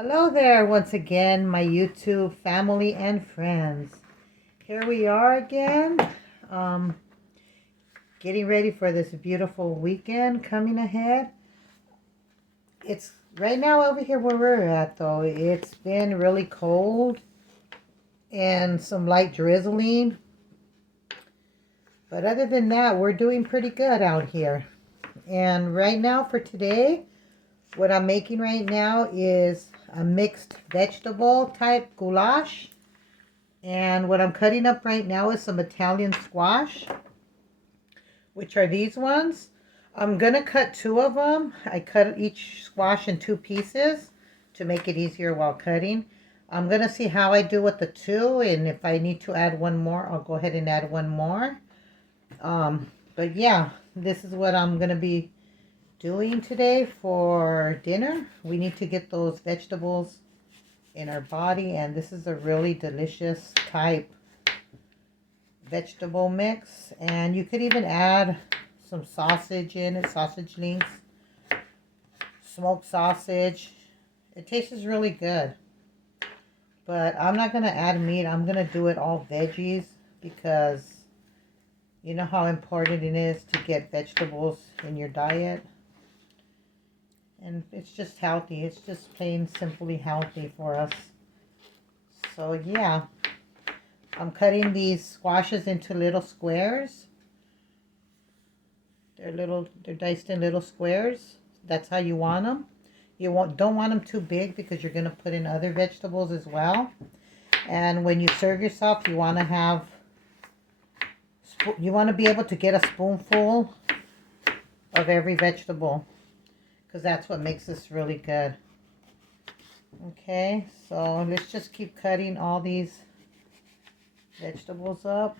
Hello there once again, my YouTube family and friends. Here we are again, um, getting ready for this beautiful weekend coming ahead. It's right now over here where we're at though. It's been really cold and some light drizzling. But other than that, we're doing pretty good out here. And right now for today, what I'm making right now is a mixed vegetable type goulash. And what I'm cutting up right now is some Italian squash, which are these ones. I'm going to cut two of them. I cut each squash in two pieces to make it easier while cutting. I'm going to see how I do with the two, and if I need to add one more, I'll go ahead and add one more. But yeah, this is what I'm going to be doing today for dinner. We need to get those vegetables in our body, and this is a really delicious type vegetable mix. And you could even add some sausage in it, sausage links, smoked sausage. It tastes really good, but I'm not going to add meat. I'm going to do it all veggies because you know how important it is to get vegetables in your diet. And it's just healthy. It's just plain simply healthy for us. So yeah, I'm cutting these squashes into little squares. They're diced in little squares. That's how you want them. Don't want them too big because you're going to put in other vegetables as well. And when you serve yourself, you want to be able to get a spoonful of every vegetable, because that's what makes this really good. Okay, so let's just keep cutting all these vegetables up.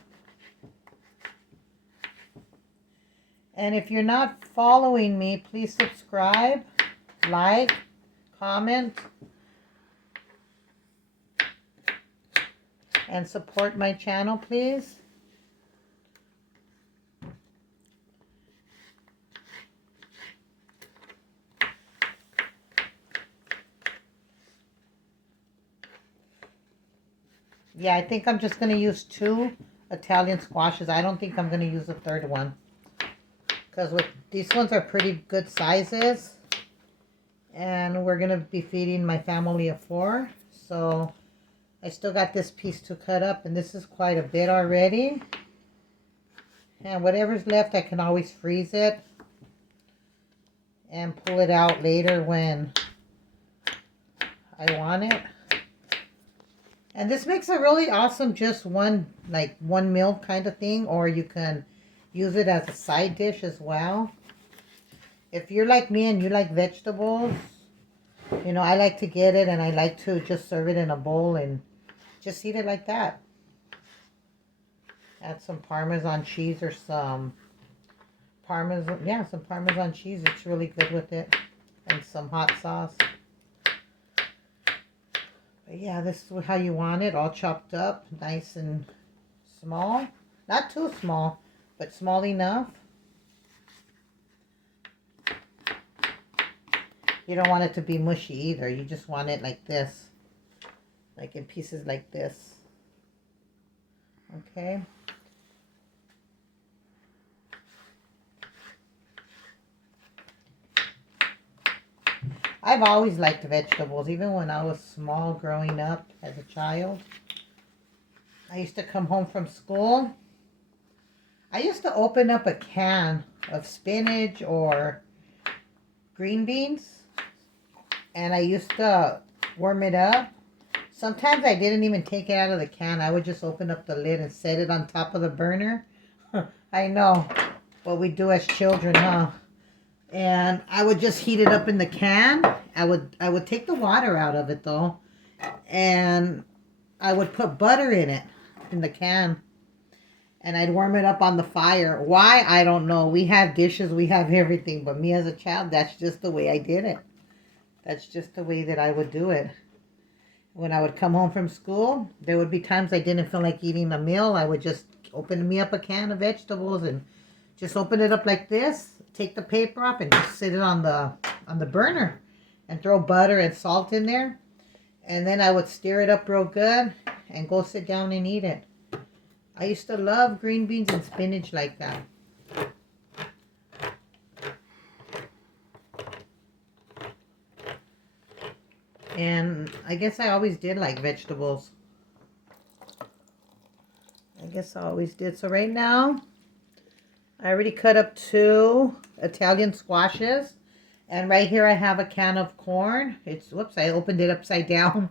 And if you're not following me, please subscribe, like, comment, and support my channel, please. Yeah, I think I'm just going to use two Italian squashes. I don't think I'm going to use a third one, because these ones are pretty good sizes, and we're going to be feeding my family of 4. So I still got this piece to cut up, and this is quite a bit already. And whatever's left, I can always freeze it and pull it out later when I want it. And this makes a really awesome just one meal kind of thing, or you can use it as a side dish as well. If you're like me and you like vegetables, you know, I like to get it and I like to just serve it in a bowl and just eat it like that. Add some Parmesan cheese or some Parmesan cheese. It's really good with it. And some hot sauce. But yeah, this is how you want it, all chopped up, nice and small. Not too small, but small enough. You don't want it to be mushy either. You just want it like this. Like in pieces like this. Okay. I've always liked vegetables, even when I was small growing up as a child. I used to come home from school. I used to open up a can of spinach or green beans, and I used to warm it up. Sometimes I didn't even take it out of the can. I would just open up the lid and set it on top of the burner. I know what we do as children, huh? And I would just heat it up in the can. I would take the water out of it though, and I would put butter in it in the can, and I'd warm it up on the fire. Why? I don't know. We have dishes, we have everything, but me as a child, that's just the way I did it. That's just the way that I would do it. When I would come home from school, there would be times I didn't feel like eating a meal. I would just open me up a can of vegetables and just open it up like this, take the paper off, and just sit it on the burner and throw butter and salt in there. And then I would stir it up real good and go sit down and eat it. I used to love green beans and spinach like that. And I guess I always did like vegetables. I guess I always did. So right now, I already cut up 2 Italian squashes. And right here I have a can of corn. Whoops, I opened it upside down.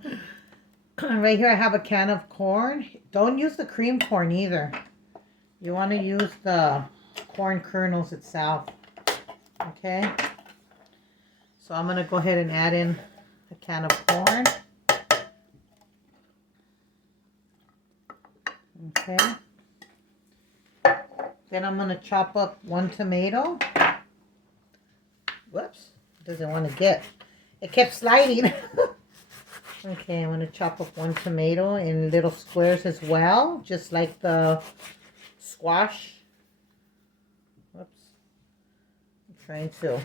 Right here I have a can of corn. Don't use the cream corn either. You want to use the corn kernels itself. Okay? So I'm going to go ahead and add in a can of corn. Okay. Then I'm going to chop up 1 tomato. Whoops. Doesn't want to get. It kept sliding. Okay, I'm going to chop up 1 tomato in little squares as well. Just like the squash. Whoops. I'm trying to.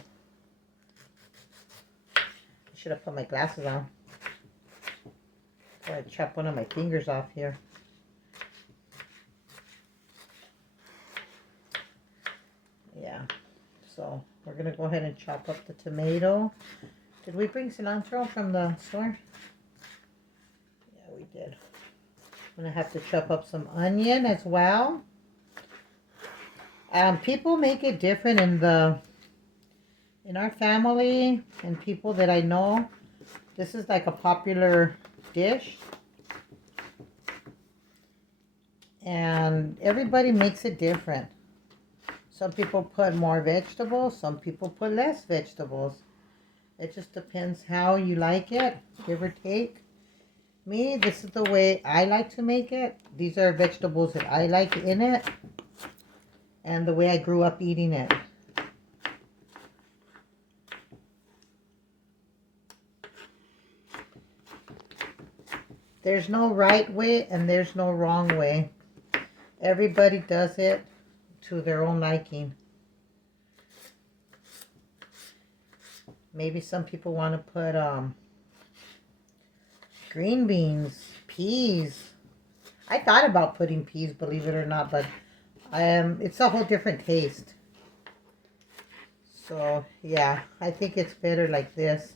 I should have put my glasses on. So I chop one of my fingers off here. Yeah. So we're going to go ahead and chop up the tomato. Did we bring cilantro from the store? Yeah, we did. I'm going to have to chop up some onion as well. People make it different in our family and people that I know. This is like a popular dish. And everybody makes it different. Some people put more vegetables. Some people put less vegetables. It just depends how you like it, give or take. Me, this is the way I like to make it. These are vegetables that I like in it. And the way I grew up eating it. There's no right way and there's no wrong way. Everybody does it to their own liking. Maybe some people want to put green beans, peas. I thought about putting peas, believe it or not, but it's a whole different taste. So yeah, I think it's better like this.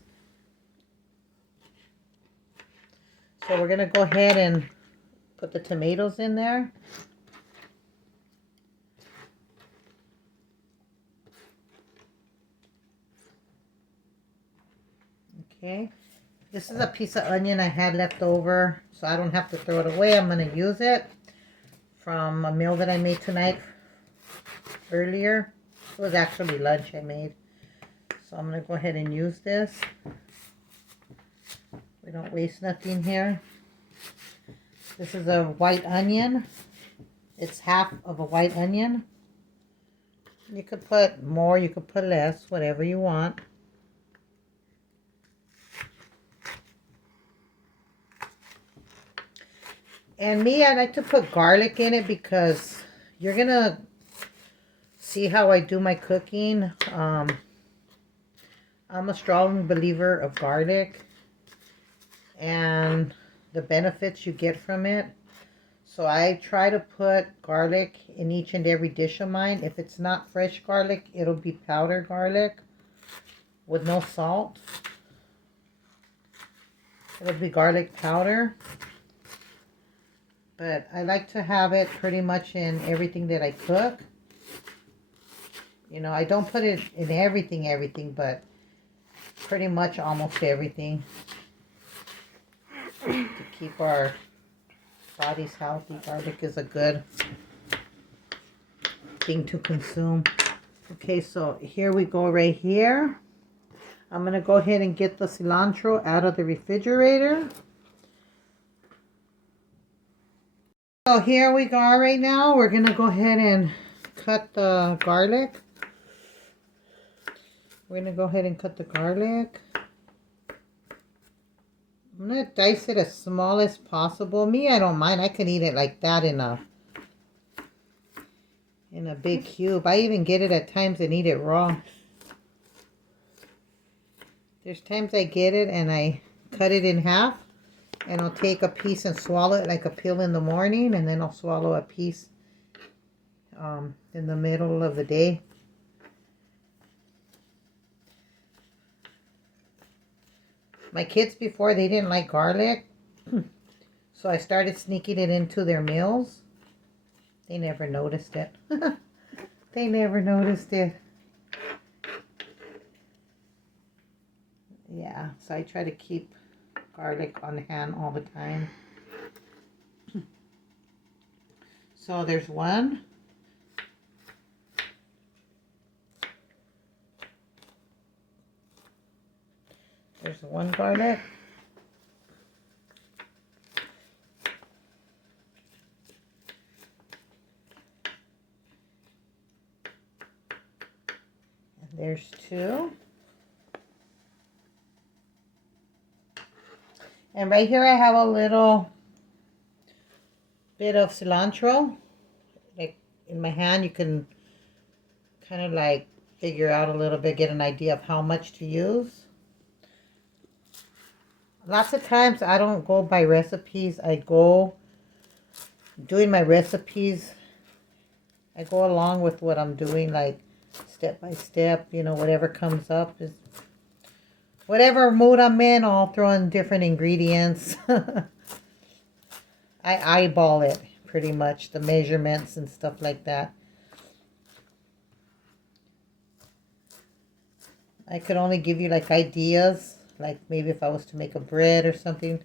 So we're gonna go ahead and put the tomatoes in there. Okay, this is a piece of onion I had left over, so I don't have to throw it away. I'm going to use it from a meal that I made tonight earlier. It was actually lunch I made. So I'm going to go ahead and use this. We don't waste nothing here. This is a white onion. It's half of a white onion. You could put more, you could put less, whatever you want. And me, I like to put garlic in it because you're going to see how I do my cooking. I'm a strong believer of garlic and the benefits you get from it. So I try to put garlic in each and every dish of mine. If it's not fresh garlic, it'll be powdered garlic with no salt. It'll be garlic powder. But I like to have it pretty much in everything that I cook. You know, I don't put it in everything, but pretty much almost everything. To keep our bodies healthy, garlic is a good thing to consume. Okay, so here we go right here. I'm going to go ahead and get the cilantro out of the refrigerator. So here we go right now. We're going to go ahead and cut the garlic. We're going to go ahead and cut the garlic. I'm going to dice it as small as possible. Me, I don't mind. I can eat it like that in a big cube. I even get it at times and eat it raw. There's times I get it and I cut it in half And I'll take a piece and swallow it like a pill in the morning, and then I'll swallow a piece in the middle of the day. My kids before, they didn't like garlic, so I started sneaking it into their meals. They never noticed it. They never noticed it. Yeah, so I try to keep garlic on hand all the time. So there's one. There's one garlic. And there's two. And right here I have a little bit of cilantro. Like in my hand, you can kind of like figure out a little bit, get an idea of how much to use. Lots of times I don't go by recipes. I go doing my recipes. I go along with what I'm doing, like step by step, you know, whatever comes up is whatever mood I'm in, I'll throw in different ingredients. I eyeball it pretty much, the measurements and stuff like that. I could only give you like ideas, like maybe if I was to make a bread or something,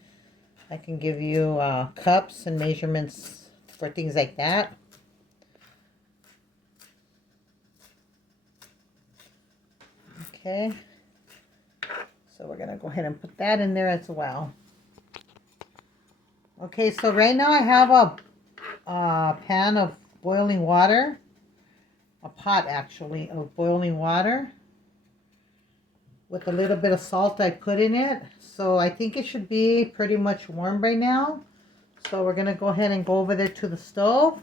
I can give you cups and measurements for things like that. Okay, so we're gonna go ahead and put that in there as well. Okay, so right now I have a pan of boiling water, a pot actually of boiling water with a little bit of salt I put in it. So I think it should be pretty much warm right now. So we're gonna go ahead and go over there to the stove,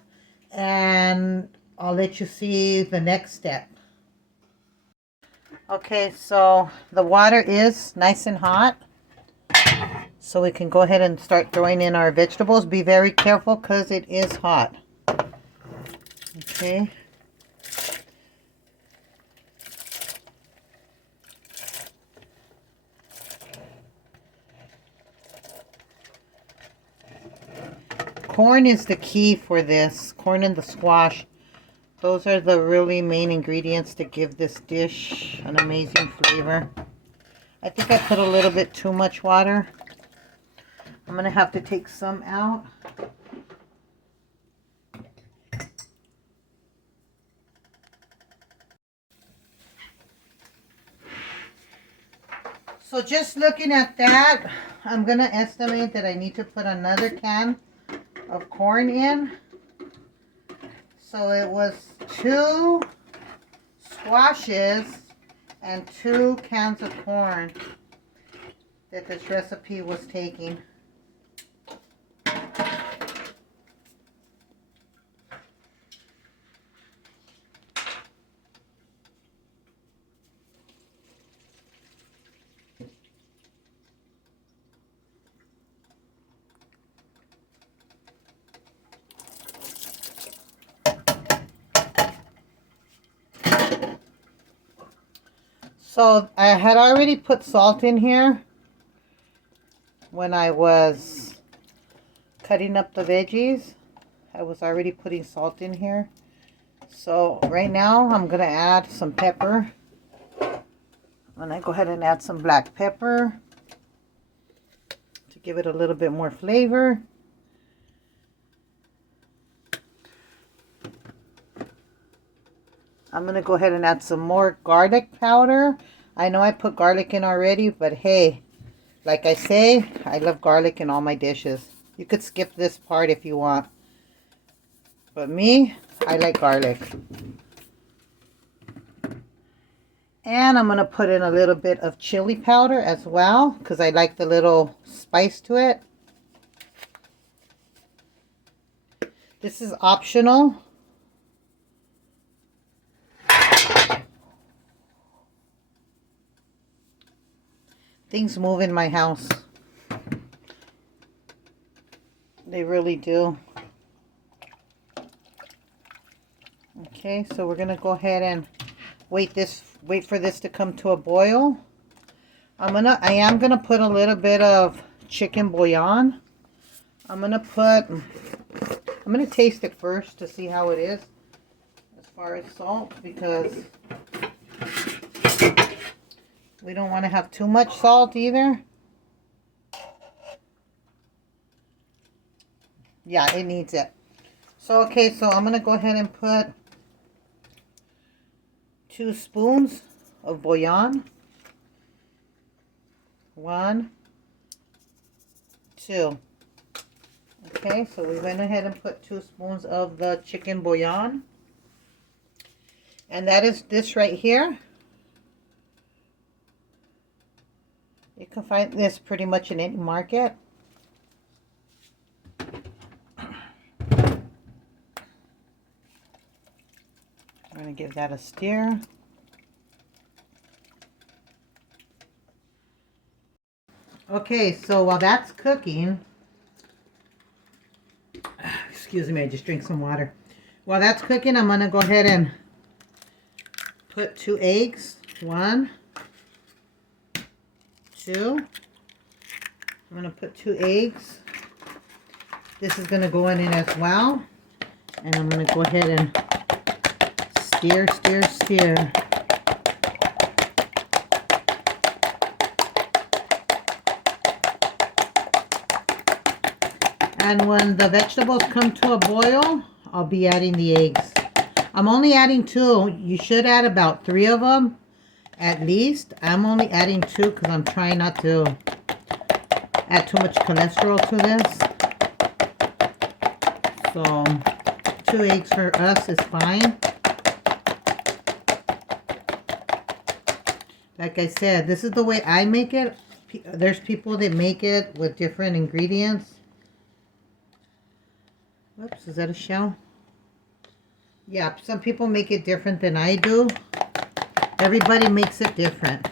and I'll let you see the next step. Okay, so the water is nice and hot. So we can go ahead and start throwing in our vegetables. Be very careful because it is hot. Okay. Corn is the key for this. Corn and the squash. Those are the really main ingredients to give this dish an amazing flavor. I think I put a little bit too much water. I'm going to have to take some out. So just looking at that, I'm going to estimate that I need to put another can of corn in. So it was 2 squashes and 2 cans of corn that this recipe was taking. So I had already put salt in here when I was cutting up the veggies. I was already putting salt in here. So right now I'm going to add some pepper. I'm going to go ahead and add some black pepper to give it a little bit more flavor. I'm going to go ahead and add some more garlic powder. I know I put garlic in already, but hey, like I say, I love garlic in all my dishes. You could skip this part if you want. But me, I like garlic. And I'm going to put in a little bit of chili powder as well, because I like the little spice to it. This is optional. Things move in my house. They really do. Okay, so we're gonna go ahead and wait for this to come to a boil. I am gonna put a little bit of chicken bouillon. I'm gonna taste it first to see how it is as far as salt, because we don't want to have too much salt either. Yeah, it needs it. So, okay, so I'm gonna go ahead and put 2 spoons of bouillon. 1, 2. Okay, so we went ahead and put 2 spoons of the chicken bouillon. And that is this right here. You can find this pretty much in any market. I'm going to give that a stir. Okay, so while that's cooking, excuse me, I just drank some water. While that's cooking, I'm going to go ahead and put 2 eggs. 1, 2. I'm going to put 2 eggs. This is going to go in it as well. And I'm going to go ahead and stir, stir, stir. And when the vegetables come to a boil, I'll be adding the eggs. I'm only adding 2. You should add about 3 of them at least. I'm only adding 2 because I'm trying not to add too much cholesterol to this. So 2 eggs for us is fine. Like I said, this is the way I make it. There's people that make it with different ingredients. Whoops, is that a shell? Yeah, some people make it different than I do. Everybody makes it different.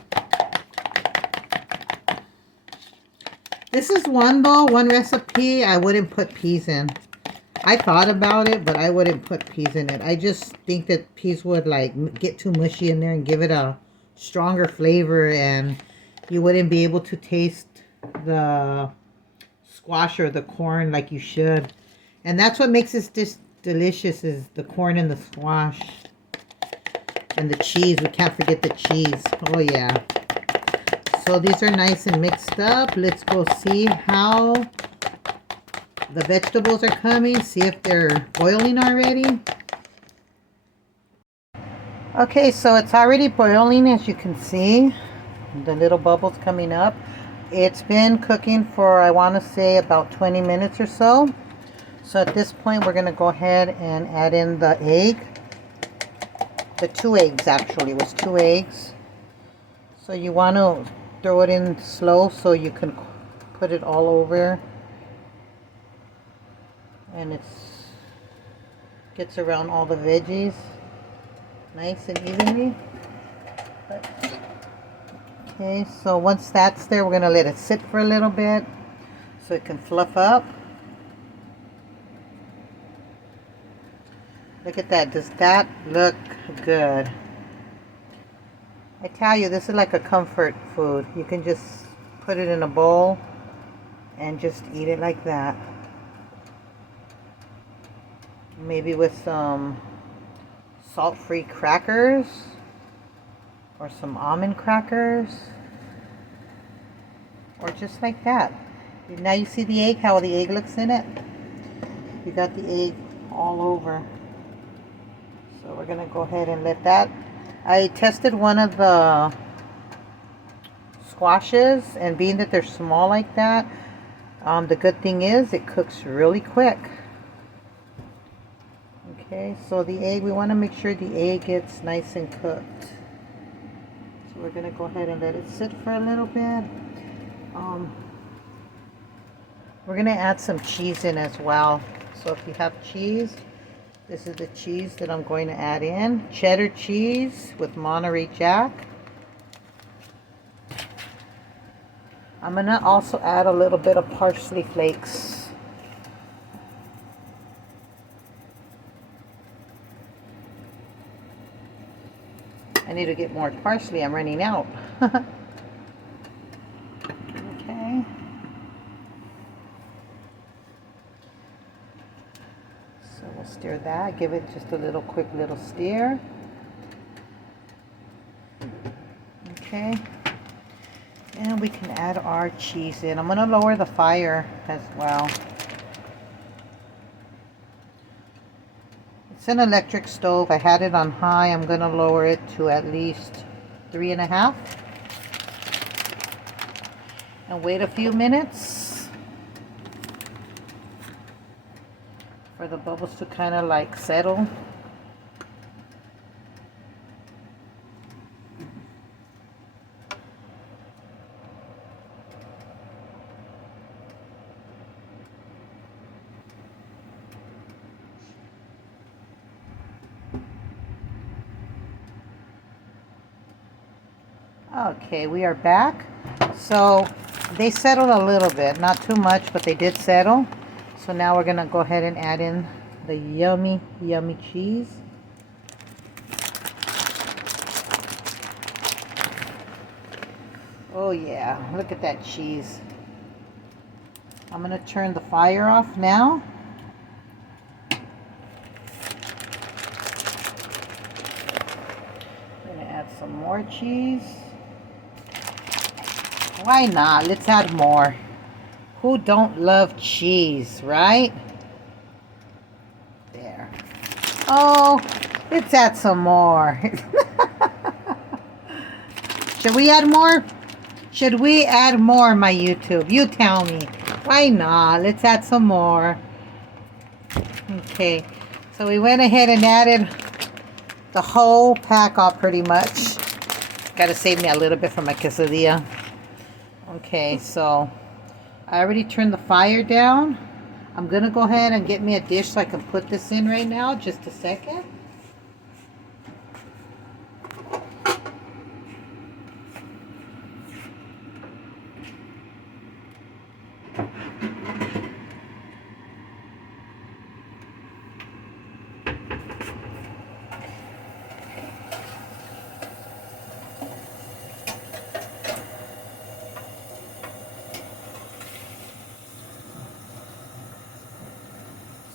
This is one recipe I wouldn't put peas in. I thought about it, but I wouldn't put peas in it. I just think that peas would like get too mushy in there and give it a stronger flavor, and you wouldn't be able to taste the squash or the corn like you should. And that's what makes this dish delicious, is the corn and the squash. And the cheese. We can't forget the cheese. Oh, yeah. So these are nice and mixed up. Let's go see how the vegetables are coming. See if they're boiling already. Okay, so it's already boiling, as you can see. The little bubbles coming up. It's been cooking for, I want to say, about 20 minutes or so. So at this point, we're going to go ahead and add in the egg. The 2 eggs, actually. It was 2 eggs. So you want to throw it in slow so you can put it all over. And it gets around all the veggies nice and evenly. Okay, so once that's there, we're going to let it sit for a little bit so it can fluff up. Look at that. Does that look good? I tell you, this is like a comfort food. You can just put it in a bowl and just eat it like that. Maybe with some salt-free crackers or some almond crackers, or just like that. Now you see the egg, how the egg looks in it? You got the egg all over. So we're going to go ahead and let that. I tested one of the squashes, and being that they're small like that, the good thing is it cooks really quick. Okay, so the egg, we want to make sure the egg gets nice and cooked. So we're going to go ahead and let it sit for a little bit. We're going to add some cheese in as well. So if you have cheese, this is the cheese that I'm going to add in. Cheddar cheese with Monterey Jack. I'm going to also add a little bit of parsley flakes. need to get more parsley. I'm running out. Okay. So we'll stir that. Give it just a little quick little stir. Okay. And we can add our cheese in. I'm going to lower the fire as well. It's an electric stove. I had it on high. I'm going to lower it to at least 3.5. And wait a few minutes for the bubbles to kind of like settle. Okay, we are back. So they settled a little bit, not too much, but they did settle. So now we're gonna go ahead and add in the yummy, yummy cheese. Oh yeah, look at that cheese. I'm gonna turn the fire off now. We're gonna add some more cheese. Why not? Let's add more. Who don't love cheese, right? There. Oh, let's add some more. Should we add more? Should we add more, my YouTube? You tell me. Why not? Let's add some more. Okay. So we went ahead and added the whole pack off pretty much. Got to save me a little bit for my quesadilla. Okay, so I already turned the fire down. I'm going to go ahead and get me a dish so I can put this in right now. Just a second.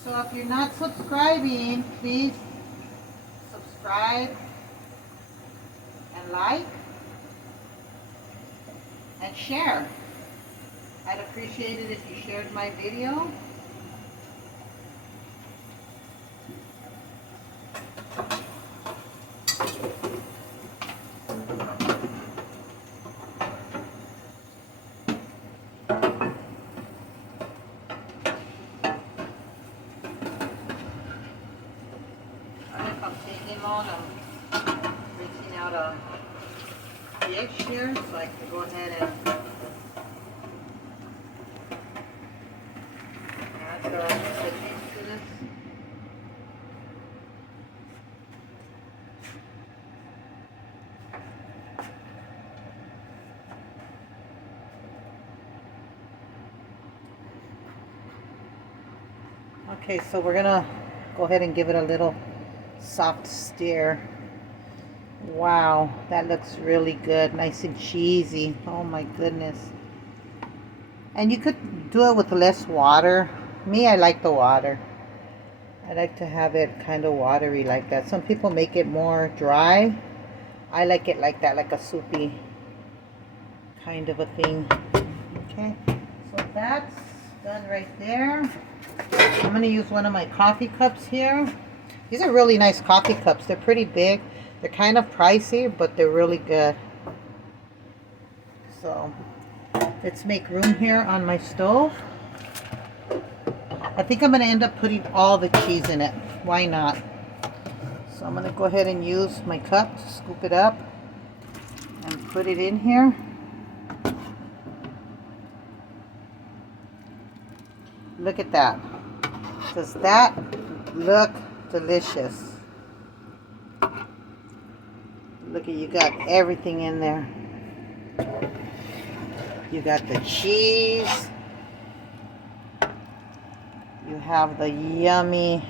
So if you're not subscribing, please subscribe and like and share. I'd appreciate it if you shared my video. I'm taking on, I'm rinsing out a dish here so I can go ahead and add the cheese to this. Okay, so we're gonna go ahead and give it a little soft stir. Wow, that looks really good. Nice and cheesy. Oh my goodness. And you could do it with less water. Me, I like the water. I like to have it kind of watery like that. Some people make it more dry. I like it like that, like a soupy kind of a thing. Okay, so that's done right there. I'm going to use one of my coffee cups here. These are really nice coffee cups. They're pretty big. They're kind of pricey, but they're really good. So let's make room here on my stove. I think I'm going to end up putting all the cheese in it. Why not? So I'm going to go ahead and use my cup to scoop it up and put it in here. Look at that. Does that look delicious? Look at, you got everything in there. You got the cheese. You have the yummy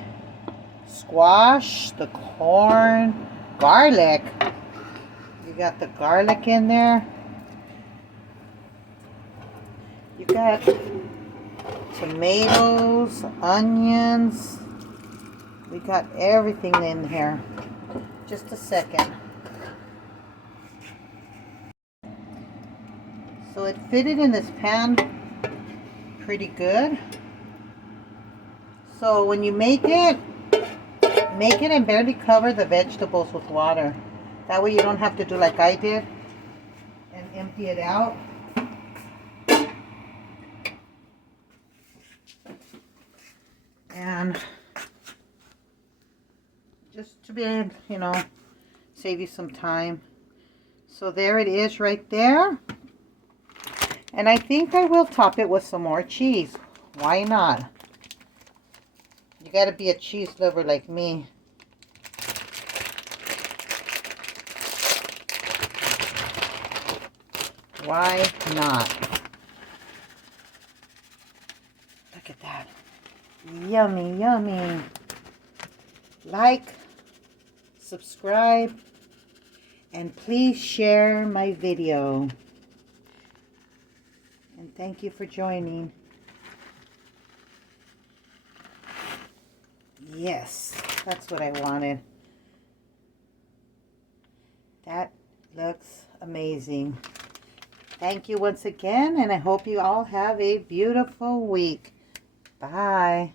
squash, the corn, garlic. You got the garlic in there. You got tomatoes, onions. We got everything in here. Just a second. So it fitted in this pan pretty good. So when you make it and barely cover the vegetables with water. That way you don't have to do like I did and empty it out. And just to be, you know, save you some time. So there it is right there. And I think I will top it with some more cheese. Why not? You gotta be a cheese lover like me. Why not? Look at that. Yummy, yummy. Like, subscribe, and please share my video. And thank you for joining. Yes, that's what I wanted. That looks amazing. Thank you once again, and I hope you all have a beautiful week. Bye.